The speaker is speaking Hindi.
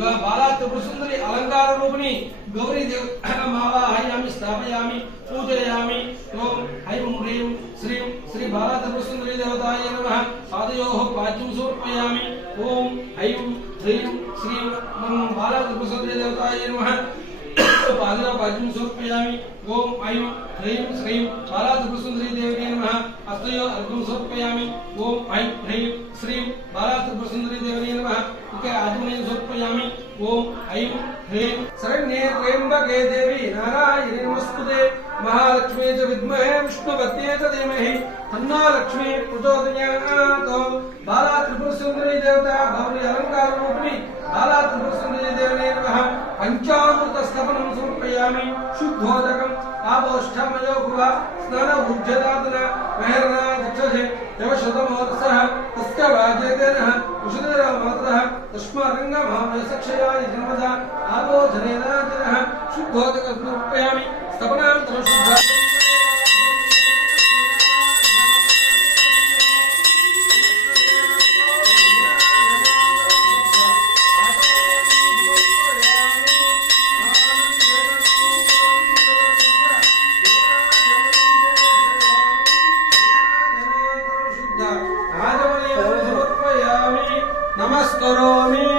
బాలా త్రిపురసుందరి అలంకార రూపిణి గౌరీ దేవ మావాహయామి స్థాపయామి పూజయామి. ఓం ఐం హ్రీం శ్రీం శ్రీ బాలా త్రిపురసుందరి దేవతాయ నమ. పాదయోః పాద్యం సమర్పయామి. ఓం ఐం హ్రీం శ్రీం నమః బాలా త్రిపురసుందరి దేవతాయ నమ. పాదయోః పాద్యం సమర్పయామి. ఓం ఐం హ్రీం శ్రీం బాలా త్రిపురసుందరి దేవి నమ. హస్తయో అర్ఘం సమర్పయామి. ఓం ఐం హ్రీం శ్రీం బాలా త్రిపురసుందరి దేవి ह्रीं ह्रीं शरण्ये त्र्यम्बके देवी नारायणे नमस्कृते महालक्ष्मी च विद्महे विष्णुपत्ये च धीमहि तन्ना लक्ष्मी प्रचोदयात् बाला त्रिपुरसुन्दरी देवता भवनी अलङ्काररूपिणी बाला त्रिपुरसुन्दरी देवने नमः। पञ्चामृतस्तपनं समर्पयामि, शुद्धोदकम् आपोष्ठमयो गुह स्नान ऊर्जदातना मेहरना दिक्षसे यव तस्य वाजेते नः अस्माकं भावनसक्षया धर्मदा आदो धनेनाजनः शुद्धोदकस्मर्पयामि स्तपनान्तरं शुद्धा नमस्करोमि।